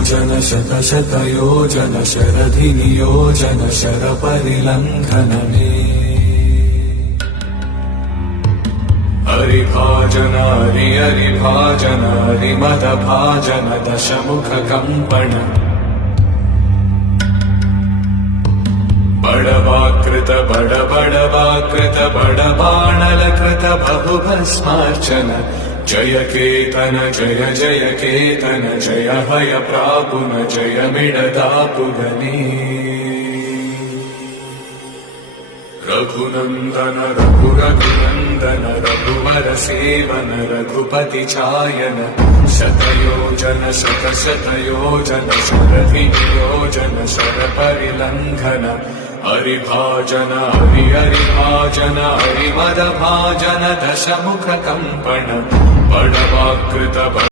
योजन शत शत योजन शरधि नियोजन शर परिलंघन में हरिभाजन हरिभाजन हरिमद भाजन दशमुख कंपन बड़वाकृत बड़बाणलकृत बहुभस्मार्चन जय केतन जय जय केतन जय हय प्रापुन जय मिडदापुगने रघुनंदन रघुनंदन रघुवर सेवन रघुपति चायन शतयोजन शत शतयोजन शरधि नियोजन शर परिलंघन हरिभाजन हरिभाजन हरिमद भाजन दशमुख कंपन बड़वाकृत